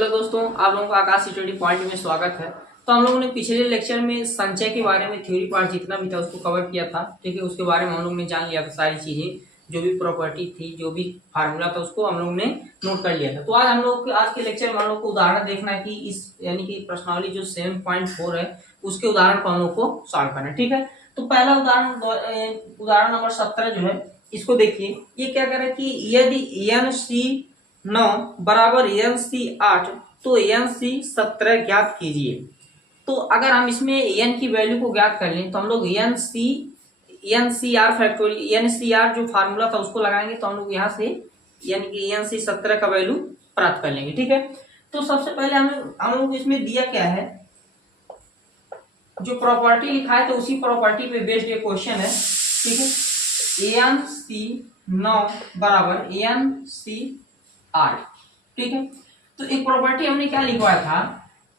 Hello दोस्तों, आप लोगों का आकाश स्टडी पॉइंट में स्वागत है। तो हम लोगों ने पिछले लेक्चर में संचय के बारे में थ्योरी पार्ट जितना भी था उसको कवर किया था। ठीक है, उसके बारे में हम लोग ने जान लिया था सारी चीजें, जो भी प्रॉपर्टी थी, जो भी फार्मूला था उसको हम लोग ने नोट कर लिया था। तो आज के लेक्चर में हम लोग को उदाहरण देखना है कि इस यानी कि प्रश्नावली जो 7.4 है उसके उदाहरण को हम लोग को सॉल्व करना है। ठीक है, तो पहला उदाहरण नंबर 17 जो है इसको देखिए। ये क्या कह रहा है कि यदि NC9 बराबर NC8 तो NC17 ज्ञात कीजिए। तो अगर हम इसमें n की वैल्यू को ज्ञात कर लें तो हम लोग NCR फैक्टोरियल NCR जो फार्मूला था उसको लगाएंगे तो हम लोग यहाँ से यानी कि NC17 का वैल्यू प्राप्त कर लेंगे। ठीक है, तो सबसे पहले हम लोग इसमें दिया क्या है, जो प्रॉपर्टी लिखा है तो उसी प्रॉपर्टी पे बेस्ड ये क्वेश्चन है। ठीक है, NC9 बराबर NC8। ठीक है, तो एक प्रॉपर्टी हमने क्या लिखवाया था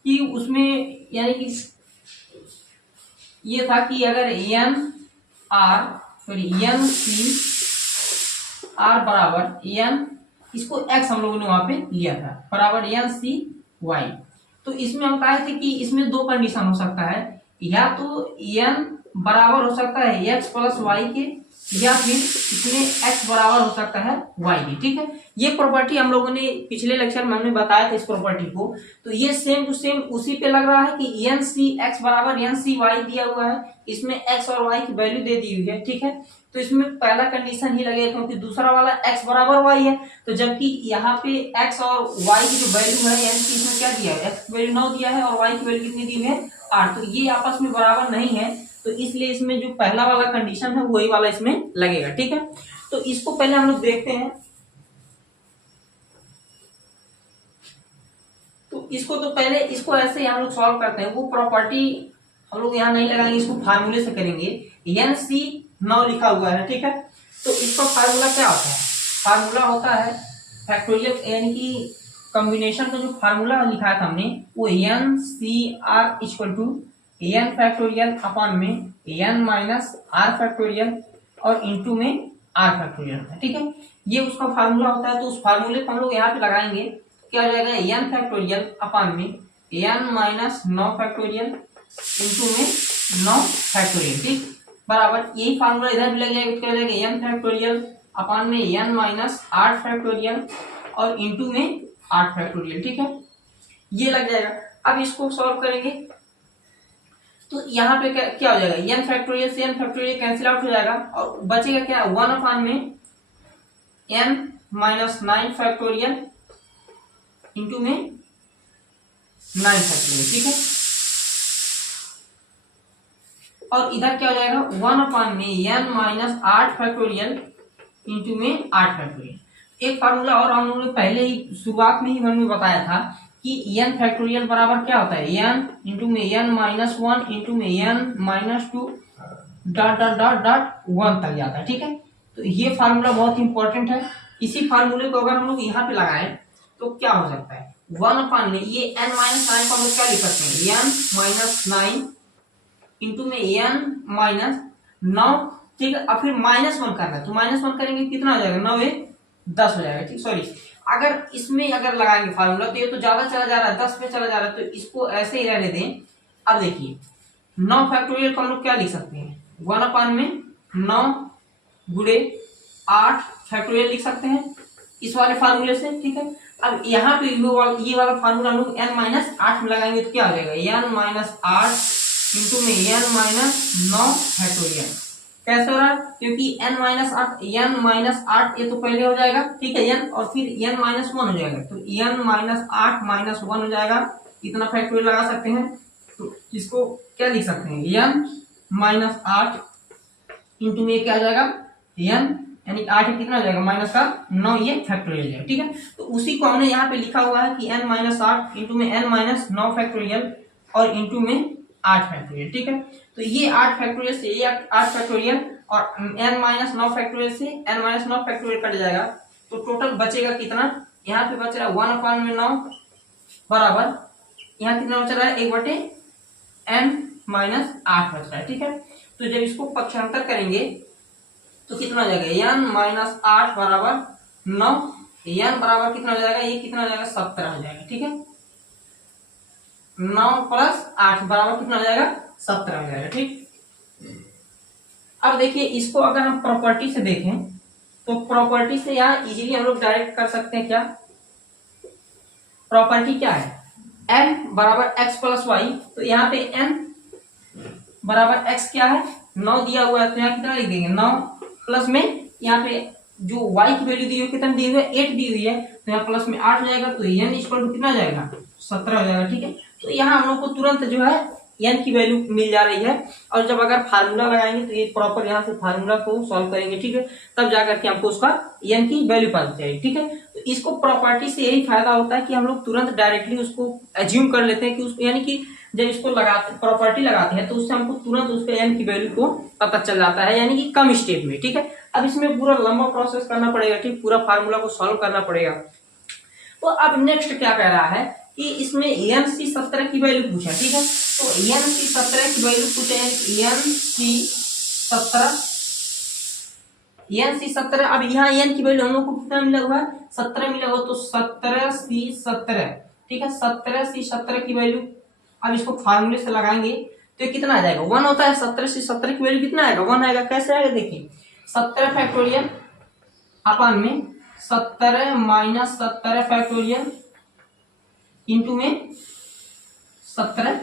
कि उसमें यानी कि ये था कि अगर NCR बराबर N इसको X हम लोगों ने वहां पे लिया था बराबर NCY। तो इसमें हम कहे थे कि इसमें दो कंडीशन हो सकता है, या तो N बराबर हो सकता है X प्लस Y के, या फिर इसमें X बराबर हो सकता है Y के। ठीक है, ये प्रॉपर्टी हम लोगों ने पिछले लेक्चर में हमने बताया था इस प्रॉपर्टी को। तो ये सेम टू सेम उसी पे लग रहा है कि NCX बराबर NCY दिया हुआ है, इसमें X और Y की वैल्यू दे दी हुई है। ठीक है, तो इसमें पहला कंडीशन ही लगेगा क्योंकि दूसरा वाला X बराबर Y है। तो जबकि यहाँ पे X और Y की जो वैल्यू है यानी कि इसमें क्या दिया है, X की वैल्यू 9 दिया है और Y की वैल्यू कितनी दी है 8, तो ये आपस में बराबर नहीं है। तो इसलिए इसमें जो पहला वाला कंडीशन है वही वाला इसमें लगेगा। ठीक है, तो इसको पहले हम लोग देखते हैं। तो इसको तो पहले इसको ऐसे हम लोग सॉल्व करते हैं। वो प्रॉपर्टी हम लोग यहाँ नहीं लगाएंगे, इसको फार्मूले से करेंगे। NC9 लिखा हुआ है। ठीक है, तो इसका फार्मूला क्या होता है, फार्मूला होता है फैक्टोरियल यानी कि कॉम्बिनेशन का जो फार्मूला लिखा था हमने वो NCR equal to n factorial upon में n माइनस r फैक्टोरियल और इंटू में r फैक्टोरियल है। ठीक है, ये उसका फार्मूला होता है। तो उस फार्मूले को हम लोग यहाँ पे लगाएंगे, क्या हो जाएगा n फैक्टोरियल अपॉन में n माइनस 9 फैक्टोरियल इंटू में 9 फैक्टोरियल। ठीक, बराबर यही फार्मूला इधर भी लग जाएगा, क्या हो जाएगा n फैक्टोरियल अपॉन में n माइनस 8 फैक्टोरियल और इंटू में 8 फैक्टोरियल। ठीक है, ये लग जाएगा। अब इसको सॉल्व करेंगे तो यहाँ पे क्या हो जाएगा, n फैक्टोरियल से n फैक्टोरियल कैंसिल आउट हो जाएगा और बचेगा क्या 1 अपॉन में n माइनस 9 फैक्टोरियल इंटू में 9 फैक्टोरियल। ठीक है, और इधर क्या हो जाएगा 1 अपॉन में n माइनस 8 फैक्टोरियल इंटू में 8 फैक्टोरियल। एक फार्मूला और हम लोगों ने पहले ही शुरुआत में ही हमने बताया था कि n फैक्टोरियल बराबर क्या होता है n इंटू में n माइनस 1 इंटू में n minus 2 dot dot dot dot 1 तक जाता है। ठीक है, तो ये फार्मूला बहुत इंपॉर्टेंट है। इसी फार्मूले को अगर हम लोग यहाँ पे लगाएं तो क्या हो सकता है 1 अपॉन में ये n माइनस 9 को हम लोग क्या लिख सकते हैं n माइनस 9 इंटू में n माइनस 9। ठीक है, अब फिर माइनस 1 करना है तो माइनस 1 करेंगे कितना हो जाएगा 9 10 हो जाएगा। ठीक, सॉरी, अगर इसमें अगर लगाएंगे फार्मूला तो ये तो ज्यादा चला जा रहा है, 10 पे चला जा रहा है, तो इसको ऐसे ही रहने दें। अब देखिए 9 फैक्टोरियल को हम लोग क्या लिख सकते हैं 1 अपॉन में 9 गुणे 8 फैक्टोरियल लिख सकते हैं इस वाले फार्मूले से। ठीक है, अब यहाँ पे ये वाला फार्मूला हम लोग n माइनस 8 में लगाएंगे तो क्या हो जाएगा n माइनस 8 इंटू में n माइनस 9 फैक्टोरियल। कैसे हो रहा है, क्योंकि n माइनस 8 ये तो पहले हो जाएगा। ठीक है, n और फिर n माइनस 1 हो जाएगा तो n माइनस 8 माइनस 1 हो जाएगा। इतना फैक्टोरियल लगा सकते हैं तो इसको क्या लिख सकते हैं n माइनस 8 इंटू में क्या हो जाएगा n यानी 8 कितना हो जाएगा माइनस का 9, ये फैक्टोरियल है। ठीक है, तो उसी को हमने यहाँ पे लिखा हुआ है कि n माइनस 8 इंटू में n माइनस 9 फैक्टोरियल और इंटू में 8 फैक्टोरियल। ठीक है, तो ये 8 फैक्टोरियल से ये 8 फैक्टोरियल और n माइनस 9 फैक्टोरियल से n माइनस 9 फैक्टोरियल कट जाएगा तो टोटल बचेगा कितना, यहाँ पे बच रहा है 1 अपॉन में 9 बराबर यहाँ कितना बच रहा है 1/n माइनस 8 बच रहा है। ठीक है, तो जब इसको पक्षांतर करेंगे तो कितना हो जाएगा n माइनस 8 बराबर 9, n बराबर कितना हो जाएगा, ये कितना हो जाएगा 17 हो जाएगा। ठीक है, 9 प्लस 8 बराबर कितना हो जाएगा 17 हो जाएगा। ठीक, अब देखिए इसको अगर हम प्रॉपर्टी से देखें तो प्रॉपर्टी से यहाँ इजीली हम लोग डायरेक्ट कर सकते हैं। क्या प्रॉपर्टी क्या है, n बराबर x प्लस वाई, तो यहाँ पे n बराबर x क्या है 9 दिया हुआ है, तो यहाँ कितना लिख देंगे 9 प्लस में यहाँ पे जो y की वैल्यू दी हुई कितना दी हुई है 8 दी हुई है, तो यहाँ प्लस में 8 हो जाएगा, तो n इक्वल टू कितना हो जाएगा 17 हो जाएगा। ठीक है, तो यहाँ हम लोग को तुरंत जो है n की वैल्यू मिल जा रही है, और जब अगर फार्मूला लगाएंगे तो ये प्रॉपर यहाँ से फार्मूला को सॉल्व करेंगे। ठीक है, तब जाकर के हमको उसका n की वैल्यू पता चलेगी। ठीक है, तो इसको प्रॉपर्टी से यही फायदा होता है कि हम लोग तुरंत डायरेक्टली उसको एज्यूम कर लेते हैं कि उसको, यानी कि जब इसको लगाते प्रॉपर्टी लगाते हैं तो उससे हमको तुरंत उसके n की वैल्यू को पता चल जाता है, यानी कि कम स्टेप में। ठीक है, अब इसमें पूरा लंबा प्रोसेस करना पड़ेगा। ठीक, पूरा फार्मूला को सॉल्व करना पड़ेगा। तो अब नेक्स्ट क्या कह रहा है कि इसमें NC17 की वैल्यू पूछा। ठीक है, तो NC17 की वैल्यू पूछे, NC17 अब यहाँ n की वैल्यू हम लोग को कितना मिला हुआ है 17 मिला हुआ, तो 17C17। ठीक है, 17C17 की वैल्यू अब इसको फार्मूले से लगाएंगे तो ये कितना आ जाएगा 1 होता है। 17C17 की वैल्यू कितना आएगा 1 आएगा। कैसे आएगा देखिए 17 फैक्टोरियल अपन में 17 माइनस 17 फैक्टोरियल इंटू में 17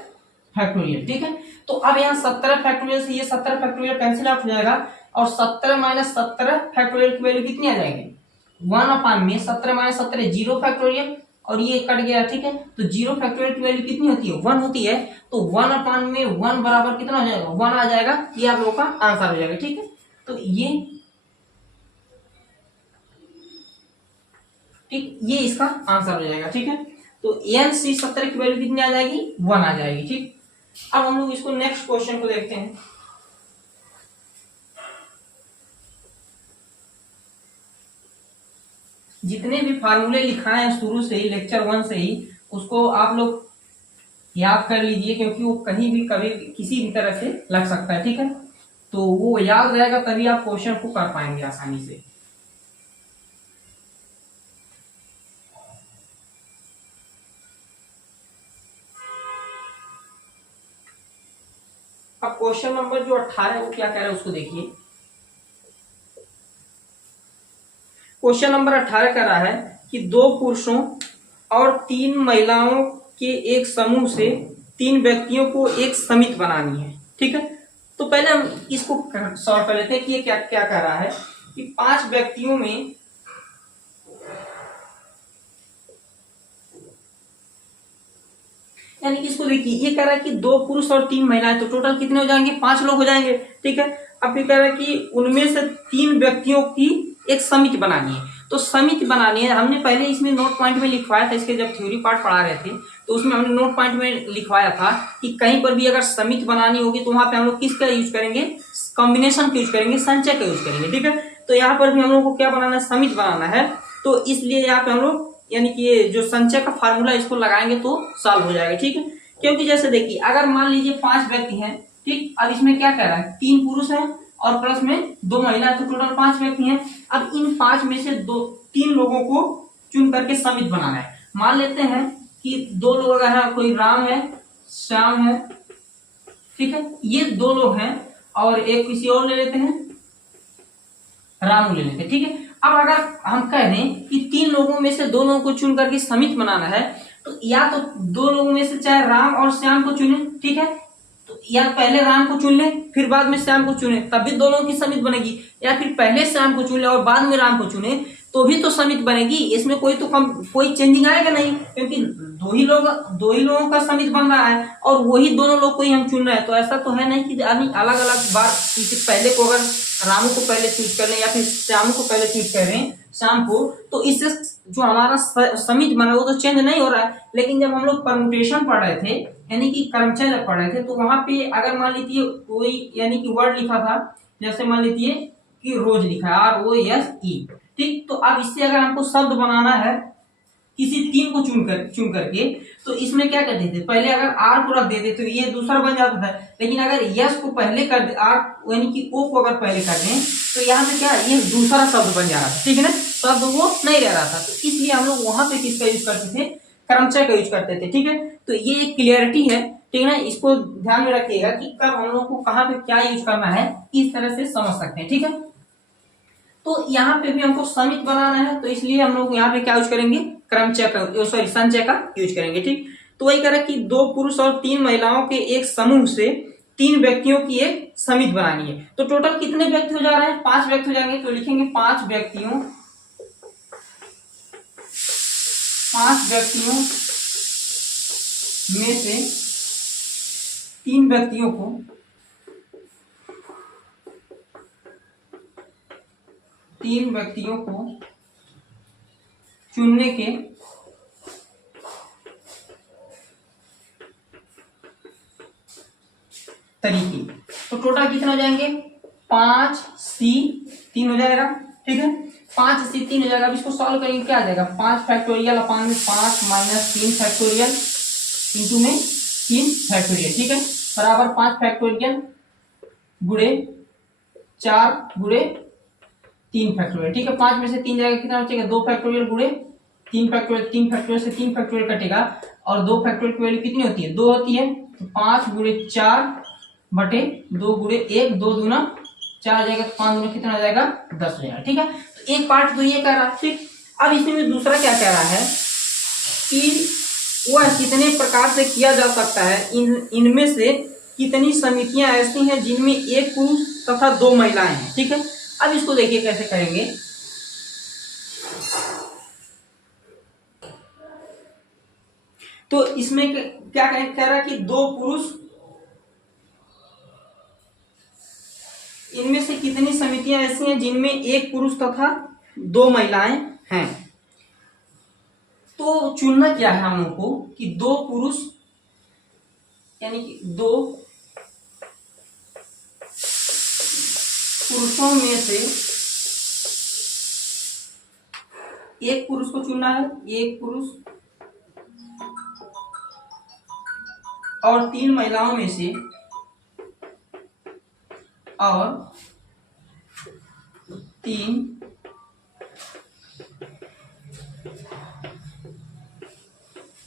फैक्टोरियल। ठीक है, तो अब यहाँ 17 फैक्टोरियल से ये 17 फैक्टोरियल कैंसिल आउट हो जाएगा, और 17 माइनस 17 फैक्टोरियल की वैल्यू कितनी आ जाएगी 1 अपान में 17 माइनस 17 जीरो फैक्टोरियल, और ये कट गया। ठीक है, तो जीरो फैक्टोरियल की वैल्यू कितनी होती है 1 होती है, तो 1 अपान में 1 बराबर कितना हो जाएगा 1 आ जाएगा। ये आप लोगों का आंसर हो जाएगा। ठीक है, तो ये ठीक, ये इसका आंसर हो जाएगा। ठीक है, तो NC17 की वैल्यू कितनी आ जाएगी 1 आ जाएगी। ठीक, अब हम लोग इसको नेक्स्ट क्वेश्चन को देखते हैं। जितने भी फार्मूले लिखाए हैं शुरू से ही लेक्चर 1 से ही, उसको आप लोग याद कर लीजिए, क्योंकि वो कहीं भी कभी किसी भी तरह से लग सकता है। ठीक है, तो वो याद रहेगा तभी आप क्वेश्चन को कर पाएंगे आसानी से। अब क्वेश्चन नंबर जो 18 है वो क्या कह रहा है उसको देखिए। क्वेश्चन नंबर 18 कह रहा है कि 2 पुरुषों और 3 महिलाओं के एक समूह से 3 व्यक्तियों को एक समिति बनानी है। ठीक है, तो पहले हम इसको सॉल्व कर लेते हैं कि ये क्या क्या कह रहा है कि 5 व्यक्तियों में यानी कि इसको देखिए, ये कह रहा है कि 2 पुरुष और 3 महिलाएं, तो टोटल कितने हो जाएंगे 5 लोग हो जाएंगे। ठीक है, अब ये कह रहा है कि उनमें से 3 व्यक्तियों की एक समिति बनानी है। तो समिति बनानी है, हमने पहले इसमें नोट पॉइंट में लिखवाया था, इसके जब थ्योरी पार्ट पढ़ा रहे थे तो उसमें हमने नोट पॉइंट में लिखवाया था कि कहीं पर भी अगर समिति बनानी होगी तो वहां पे हम लोग किसका यूज करेंगे, कॉम्बिनेशन का यूज करेंगे, संचय का यूज करेंगे। ठीक है, तो यहाँ पर भी हम लोग को क्या बनाना है, समिति बनाना है, तो इसलिए यहाँ पे हम लोग यानी कि ये जो संचय का फार्मूला इसको लगाएंगे तो सॉल्व हो जाएगा। ठीक है, क्योंकि जैसे देखिए अगर मान लीजिए 5 व्यक्ति हैं, ठीक, अब इसमें क्या कह रहा है 3 पुरुष हैं और प्लस में 2 महिला, तो टोटल 5 व्यक्ति हैं। अब इन 5 में से 3 लोगों को चुन करके समिति बनाना है। मान लेते हैं कि 2 लोग अगर है, कोई राम है, श्याम है, ठीक है, ये 2 लोग हैं, और एक किसी और ले लेते हैं, रामू ले लेते हैं। ठीक है, अब अगर हम कह दें कि 3 लोगों में से 2 लोगों को चुन करके समिति बनाना है, तो या तो 2 लोगों में से चाहे राम और श्याम को चुने, ठीक है, तो या पहले राम को चुन ले फिर बाद में श्याम को चुने, तब भी 2 लोगों की समिति बनेगी, या फिर पहले श्याम को चुन ले और बाद में राम को चुने तो भी तो समिति बनेगी। इसमें कोई चेंजिंग आएगा नहीं, क्योंकि 2 ही लोगों का समिति बन रहा है और वही दोनों लोग को ही हम चुन रहे हैं। तो ऐसा तो है नहीं कि आदमी अलग अलग बार, पहले को अगर रामू को पहले चूज कर लें या फिर श्यामू को पहले चूज कर रहे हैं शाम को, तो इससे जो हमारा समिति बना वो तो चेंज नहीं हो रहा है। लेकिन जब हम लोग परमुटेशन पढ़ रहे थे, यानी कि क्रमचय जब पढ़ रहे थे, तो वहां पे अगर मान लीजिए कोई यानी कि वर्ड लिखा था, जैसे मान लीजिए कि रोज लिखा है ROSE, ठीक, तो अब इससे अगर हमको शब्द बनाना है किसी 3 को चुन करके, तो इसमें क्या करते थे, पहले अगर R को रख देते तो ये दूसरा बन जाता था, लेकिन अगर यस को पहले कर दे, R यानी कि O को अगर पहले कर दें तो यहाँ पे क्या ये दूसरा शब्द बन जा रहा था। ठीक है ना, शब्द वो नहीं रह रहा था, तो इसलिए हम लोग वहां पे किसका यूज करते थे, क्रमचय का यूज करते थे। ठीक है, तो ये एक क्लियरिटी है, ठीक है ना, इसको ध्यान में रखिएगा कि कब हम लोग को कहाँ पे क्या यूज करना है, इस तरह से समझ सकते हैं। ठीक है, तो यहाँ पे भी हमको समित बनाना है, तो इसलिए हम लोग यहाँ पे क्या यूज करेंगे, क्रमचय का, सॉरी संचय का यूज करेंगे। ठीक, तो वही कह रहा है कि 2 पुरुष और 3 महिलाओं के एक समूह से 3 व्यक्तियों की एक समिति बनानी है। तो टोटल कितने व्यक्ति हो जा रहे हैं, 5 व्यक्ति हो जाएंगे। तो लिखेंगे 5 व्यक्तियों में से 3 व्यक्तियों को चुनने के तरीके। तो टोटल कितने हो जाएंगे, 5C3 हो जाएगा। ठीक है, 5C3 हो जाएगा। अब इसको सॉल्व करेंगे, क्या आ जाएगा, 5 फैक्टोरियल अपान में 5 माइनस 3 फैक्टोरियल इंटू में 3 फैक्टोरियल। ठीक है, बराबर 5 फैक्टोरियल गुणे 4 गुणे 3 फैक्टोरियल। ठीक है, 5 में से 3 जाएगा, कितना बचेगा, 2 फैक्टोरियल गुणे 3 फैक्टोरियल। 3 फैक्टोरियल से 3 फैक्टोरियल कटेगा, और 2 फैक्टोरियल की वैल्यू कितनी होती है, 2 होती है। तो 5 गुणे 4 बटे 2 गुणे 1, 2 दूना 4 जाएगा, तो 5 दूना कितना आ जाएगा, 10 हो जाएगा। ठीक है, तो एक पार्ट तो ये कह रहा है। ठीक, अब इसमें दूसरा क्या कह रहा है कि वह कितने प्रकार से किया जा सकता है, इनमें से कितनी समितियां ऐसी हैं जिनमें एक पुरुष तथा 2 महिलाएं हैं। ठीक है, अब इसको देखिए कैसे करेंगे। तो इसमें क्या कह रहा है कि 2 पुरुष, इनमें से कितनी समितियां ऐसी हैं जिनमें एक पुरुष तथा 2 महिलाएं हैं। तो चुनना क्या है हम लोग को कि 2 पुरुष, यानी कि 2 पुरुषों में से एक पुरुष को चुनना है, एक पुरुष, और 3 महिलाओं में से, और 3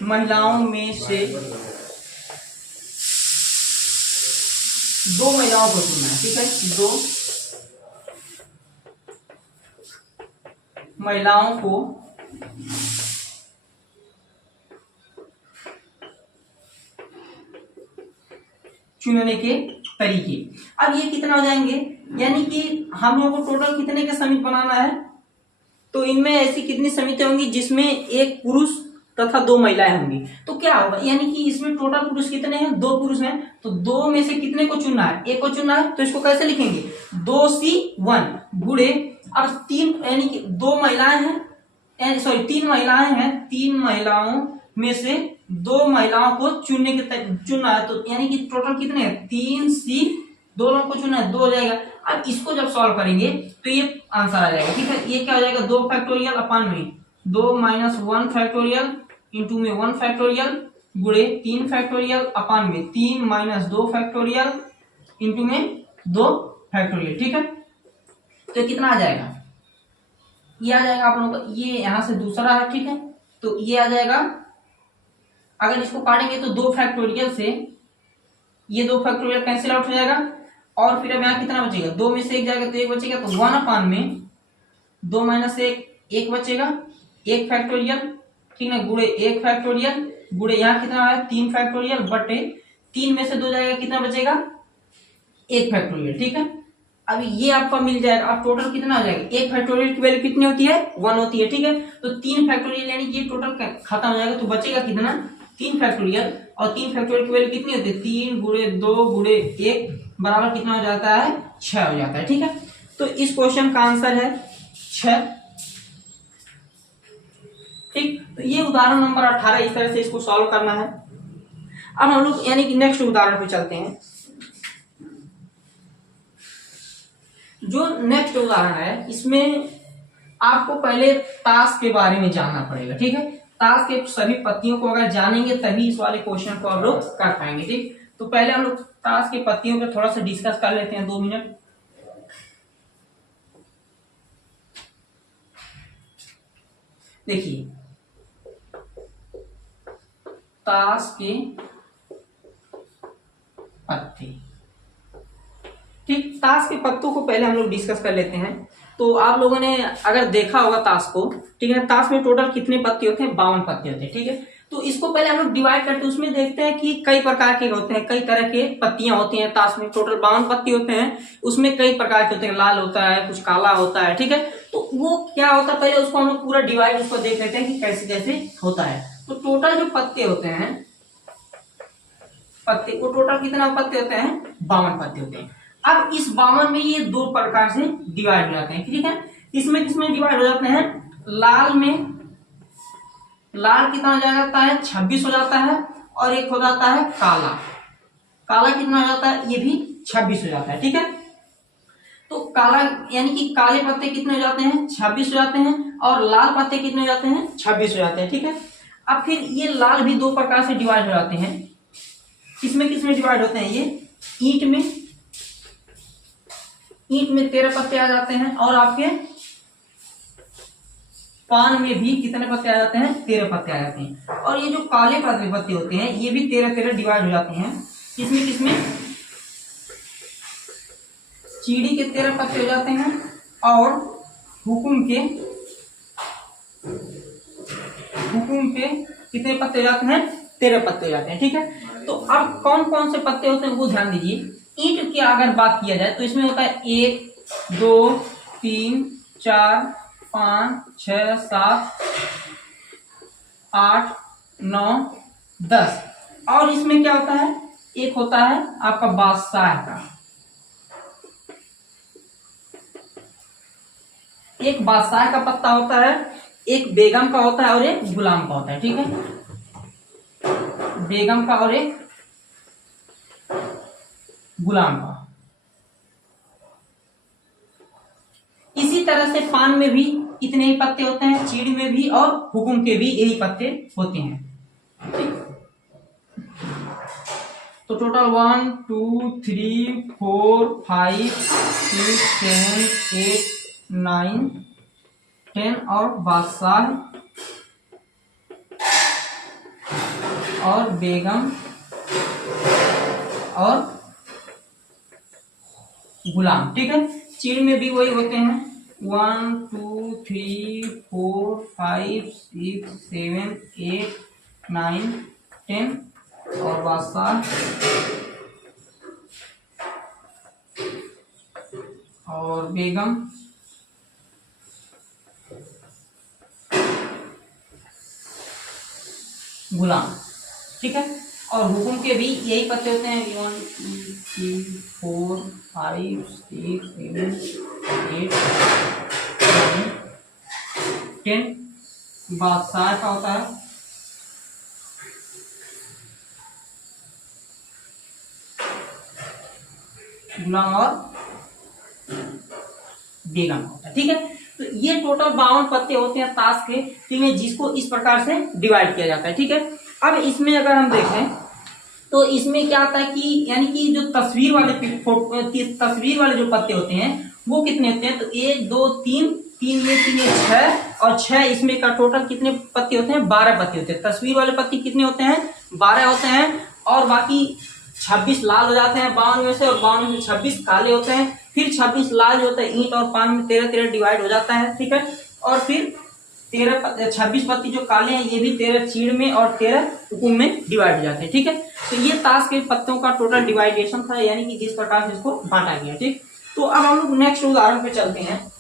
महिलाओं में से 2 महिलाओं को चुनना है। ठीक है, 2 महिलाओं को चुनने के तरीके। अब ये कितना हो जाएंगे, यानी कि हम लोगों को टोटल कितने के समिति बनाना है, तो इनमें ऐसी कितनी समितियां होंगी जिसमें एक पुरुष तथा 2 महिलाएं होंगी। तो क्या होगा, यानी कि इसमें टोटल पुरुष कितने हैं, 2 पुरुष हैं, तो 2 में से कितने को चुनना है, एक को चुनना है। तो इसको कैसे लिखेंगे, 2C1 गुणे, अब 3, यानी कि 2 महिलाएं हैं, सॉरी 3 महिलाएं हैं, 3 महिलाओं में से 2 महिलाओं को चुनना है। तो यानी कि टोटल कितने हैं, 3C, 2 लोगों को चुनना है, 2 हो जाएगा। अब इसको जब सॉल्व करेंगे तो ये आंसर आ जाएगा। ठीक है, ये क्या हो जाएगा, 2 फैक्टोरियल अपान में 2 माइनस 1 फैक्टोरियल इंटू में 1 फैक्टोरियल गुणे 3 फैक्टोरियल अपान में 3 माइनस 2 फैक्टोरियल इंटू में 2 फैक्टोरियल। ठीक है, तो कितना आ जाएगा, ये आ जाएगा आप लोगों का, ये यहां से दूसरा है। ठीक है, तो ये आ जाएगा, अगर इसको काटेंगे तो 2 फैक्टोरियल से ये 2 फैक्टोरियल कैंसिल आउट हो जाएगा, और फिर अब यहाँ कितना बचेगा, 2 में से 1 जाएगा तो 1 बचेगा, तो 1 अपान में 2 माइनस 1, 1 बचेगा, 1 फैक्टोरियल, ठीक है, गुणे 1 फैक्टोरियल गुणे यहाँ कितना है, 3 फैक्टोरियल बटे 3 में से 2 जाएगा, कितना बचेगा, 1 फैक्टोरियल। ठीक है, अब ये आपका मिल जाएगा। अब टोटल कितना हो जाएगा, 1 फैक्टोरियल की वैल्यू कितनी होती है, 1 होती है। ठीक है, तो 3 फैक्टोरियल यानी कि ये टोटल खत्म हो जाएगा, तो बचेगा कितना, 3 फैक्टोरियल, और 3 फैक्टोरियल की वैल्यू कितनी होती है, 3 गुणे 2 गुणे 1 बराबर कितना हो जाता है, 6 हो जाता है। ठीक है, तो इस क्वेश्चन का आंसर है 6। ठीक, तो ये उदाहरण नंबर 18, इस तरह से इसको सॉल्व करना है। अब हम लोग यानी कि नेक्स्ट उदाहरण पे चलते हैं। जो नेक्स्ट उदाहरण है, इसमें आपको पहले ताश के बारे में जानना पड़ेगा। ठीक है, ताश के सभी पत्तियों को अगर जानेंगे तभी इस वाले क्वेश्चन को आप लोग कर पाएंगे। ठीक, तो पहले हम लोग ताश के पत्तियों पे थोड़ा सा डिस्कस कर लेते हैं, 2 मिनट। देखिए, ताश के पत्ते। ठीक, ताश के पत्तों को पहले हम लोग डिस्कस कर लेते हैं। तो आप लोगों ने अगर देखा होगा ताश को, ठीक है, ताश में टोटल कितने पत्ते होते हैं? 52 पत्ते होते हैं। ठीक है, तो इसको पहले हम लोग डिवाइड करते हैं, उसमें देखते हैं कि कई प्रकार के होते हैं, कई तरह के पत्तियां होती हैं ताश में। टोटल 52 पत्ते होते हैं, उसमें कई प्रकार के होते हैं, लाल होता है, कुछ काला होता है। ठीक है, तो वो क्या होता है, पहले उसको हम लोग पूरा डिवाइड उसको देख लेते हैं कि कैसे कैसे होता है। तो टोटल जो पत्ते होते हैं, पत्ते वो टोटल कितना पत्ते होते हैं? 52 पत्ते होते हैं। अब इस 52 में ये दो प्रकार से डिवाइड हो जाते हैं। ठीक है, इसमें किसमें डिवाइड हो जाते हैं? लाल में, लाल कितना हो जाता है? 26 हो जाता है, और एक हो जाता है काला। काला कितना हो जाता है? ये भी 26 हो जाता है। ठीक है, तो काला यानी कि काले पत्ते कितने हो जाते हैं? 26 हो जाते हैं, और लाल पत्ते कितने हो जाते हैं? 26 हो जाते हैं। ठीक है, अब फिर ये लाल भी दो प्रकार से डिवाइड हो जाते हैं। किसमें किसमें डिवाइड होते हैं? ये ईंट में, ईंट में 13 पत्ते आ जाते हैं, और आपके पान में भी कितने पत्ते आ जाते हैं? 13 पत्ते आ जाते हैं। और ये जो काले पत्ते होते हैं, ये भी 13 डिवाइड हो जाते हैं। किसमें किसमें? चीड़ी के 13 पत्ते हो जाते हैं, और हुकुम के कितने पत्ते हो जाते हैं? 13 पत्ते हो जाते हैं। ठीक है, तो अब कौन कौन से पत्ते होते हैं वो ध्यान दीजिए। ईंट की अगर बात किया जाए तो इसमें होता है 1 2 3 4 5 6 7 8 9 10, और इसमें क्या होता है? एक होता है आपका बादशाह का, एक बादशाह का पत्ता होता है, एक बेगम का होता है, और एक गुलाम का होता है। ठीक है, बेगम का और एक गुलाम का। इसी तरह से पान में भी इतने ही पत्ते होते हैं, चीड़ में भी, और हुकुम के भी यही पत्ते होते हैं। ठीक, तो टोटल 1 2 3 4 5 6 7 8 9 10, और बादशाह और बेगम और गुलाम। ठीक है, चीड़ में भी वही होते हैं, 1 2 3 4 5 6 7 8 9 10, और बादशाह और बेगम गुलाम। ठीक है, और हुकुम के भी यही पत्ते होते हैं, 1 2 3 4 5 6 7 8 9 10, बादशाह का होता है, गुलाम और बेगम होता है। ठीक है, तो ये टोटल 52 पत्ते होते हैं ताश के, ठीक है, जिसको इस प्रकार से डिवाइड किया जाता है। ठीक है, अब इसमें अगर हम देखें तो इसमें क्या आता है कि यानी कि जो तस्वीर वाले जो पत्ते होते हैं वो कितने होते हैं? तो 1 2 3 3 ये 3 ये 6, और 6 इसमें का टोटल कितने पत्ते होते हैं? 12 पत्ते होते हैं। तस्वीर वाले पत्ते कितने होते हैं? 12 होते हैं, और बाकी 26 लाल हो जाते हैं 52 में से, और 52 में से 26 काले होते हैं। फिर 26 लाल जो होता है ईंट और पान में 13 डिवाइड हो जाता है। ठीक है, और फिर 26 पत्ती जो काले हैं ये भी 13 चीड़ में और 13 हुकुम में डिवाइड हो जाते हैं। ठीक है, तो ये ताश के पत्तों का टोटल डिवाइडेशन था, यानी कि जिस प्रकार से इसको बांटा गया। ठीक, तो अब हम लोग नेक्स्ट उदाहरण पे चलते हैं।